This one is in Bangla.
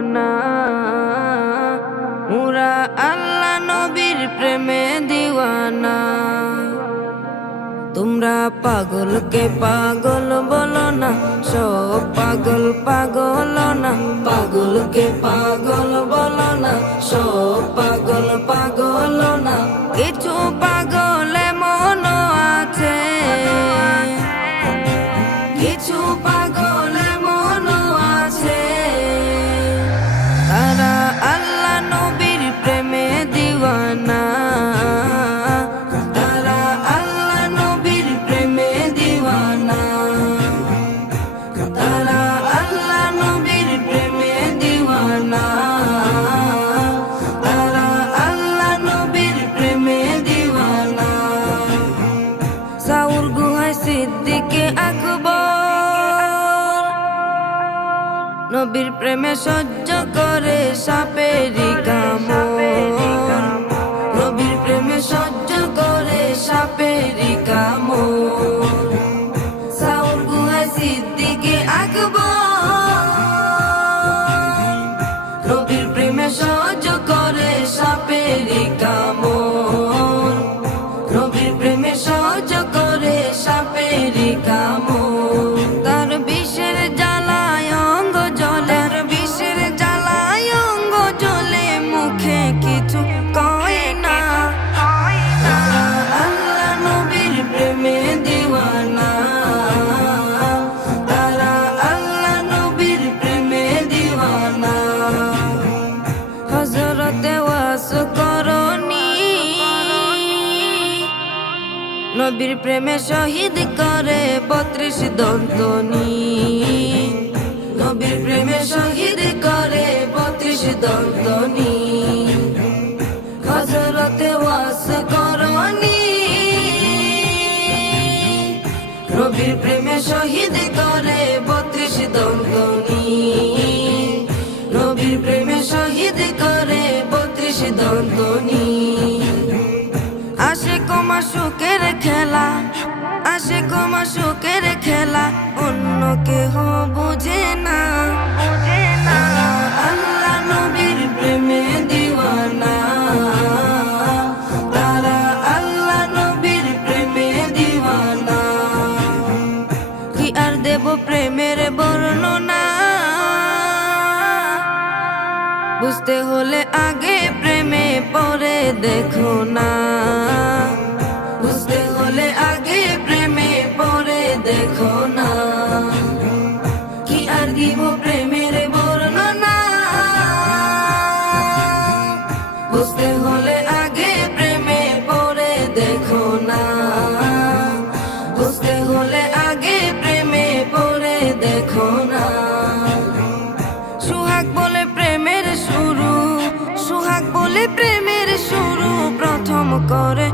দিওয়ানা, মুরা আল্লাহ নবীর প্রেমে দিওয়ানা। তোমরা পাগলকে পাগল বলো না, সব পাগল পাগল না। পাগলকে পাগল বলো না, সব পাগল পাগল না। কিছু পাগল এমন আছে, কিছু পাগল এমন আছে, তারা আল্লাহ নবীর প্রেমে দিওয়ানা। তারা আল্লাহ নবীর প্রেমে দিওয়ানা, তারা আল্লাহ নবীর প্রেমে দিওয়ানা, তারা আল্লাহ নবীর প্রেমে দিওয়ানা। সাউর গুহায় সিদ্দিকে আকবর নবীর প্রেমে সহ্য করে সাপেরি কামড়। নবীর প্রেমে সহ্য করে সাপেরি কামড়। সাউর গুহায় সিদ্দিকে আকবর নবীর প্রেমে সহ্য করে সাপেরি কামড়। নবীর প্রেমে সহ্য করে সাপেরি কামড়। তার বিষের জ্বালায় অঙ্গ জ্বলে, আর বিষের জ্বালায় অঙ্গ জ্বলে, মুখে কিছু কয় না। তারা আল্লাহ নবীর প্রেমে দিওয়ানা, তারা আল্লাহ নবীর প্রেমে দিওয়ানা। হযরতে ওয়াসকরণী নবীর প্রেমে শহীদ করে 32 দন্তনী। নবীর প্রেমে শহীদ করে 32 দন্তনী। হযরতে ওয়াসকরণী নবীর প্রেমে শহীদ করে 32 দন্তনী। নবীর প্রেমে শহীদ করে 32 দন্তনী। আশিক মাশুকের খেলা, আশিক মাশুকের খেলা, অন্য কেহ বুঝে না। তারা আল্লাহ নবীর প্রেমে দিওয়ানা, তারা আল্লাহ নবীর প্রেমে দিওয়ানা। কি আর দেব প্রেমের বর্ণনা, বুঝতে হলে আগে প্রেমে পরে দেখো না। বুঝতে হলে আগে প্রেমে পরে দেখো না। কি আর দিব প্রেমের বর্ণনা, বুঝতে হলে আগে প্রেমে পরে দেখো না। বুঝতে হলে আগে প্রেমে পরে দেখো না। সুহাগ বলে প্রেমের শুরু, সুহাগ বলে প্রেমের শুরু, প্রথম করে